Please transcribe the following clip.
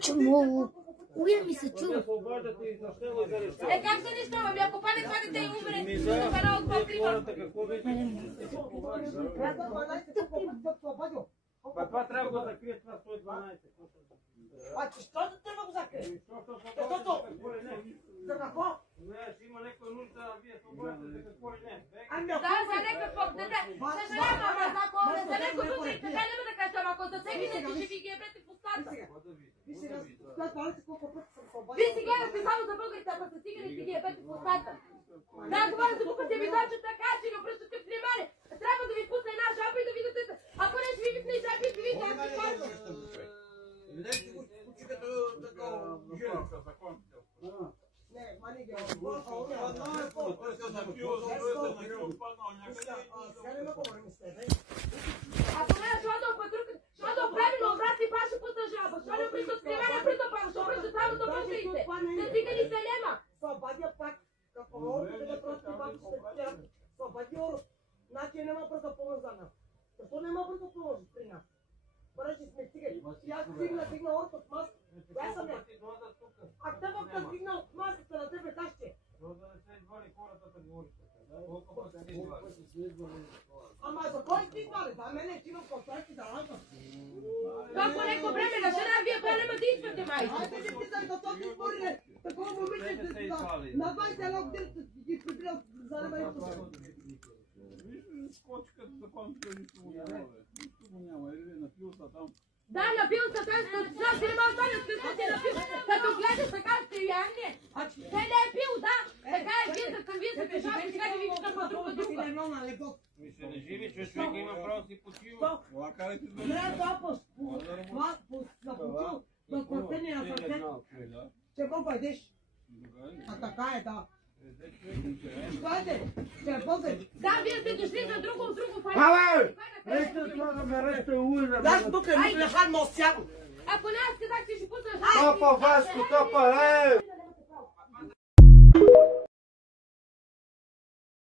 Чому? Уя ми се чува. Как се не става? Ако пане това дете и умре, ще да пара от покрива. Това трябва да го закрие това 112. А че що да трябва да го закрие? Защото... За какво? Не, ще има някой нужда, а вие се обърнете за какво ли не. Да, за някакво дете. Съжалявам, ама за някой случай така няма да кажа, ама ако за всеки дете ще ви ги ебете в устата. Вие си гледате само за българите, ама са циганите ги ебете в устата. Да, говоря за буквите ми дочат така, че не обръщате внимание. Трябва да ви пусна една жаба и да видите. Ако не ще ви викне жаби, ще видите, аз ви казвам. Не, мани ги ако не, защо да опетрука, защо да правилно обрат и паше пусна жаба, защо не обръщат внимание при това, защо обръщат само до българите. Не цигани се нема. Слободя пак, како орките да прости пак ще тях. Слободя орк, значи нема просто помощ за нас. Защо нема просто помощ при нас? Поръчи сме цигани. И аз стигна орк от масата. Коя съм я? А тъпъкта стигна от масата на тебе дашче. Ама за кой сте извали? За мене ти имам контракти за ранка. Това по неко време на жена, вие по-нема да искате, майка. Айде да ти за този избори, такова момиче на 21 година ги прибирал за неба и пусъл. Виж скочката за контракти нищо му няма, бе. Нищо му няма, ели напил са там. Да, напил се, той си не може да не си напил. Като гледаш така сте янне. Той не е пил, да. Така е, вие съм вие се пешавате, сега да ви виждам по друга друга. Ми се не живи, че човек има право да си почива. Лакарите да Трябва да започил да контения на сърце. Че колко едеш? А така е, да. Хайде, че бъде. Да, вие сте дошли за друго файно. Хале! Речте това да ме речте уйна. Аз тук е мисля хармо сяго. Ако не, аз казах, че ще пуснеш. Топа, Васко, топа,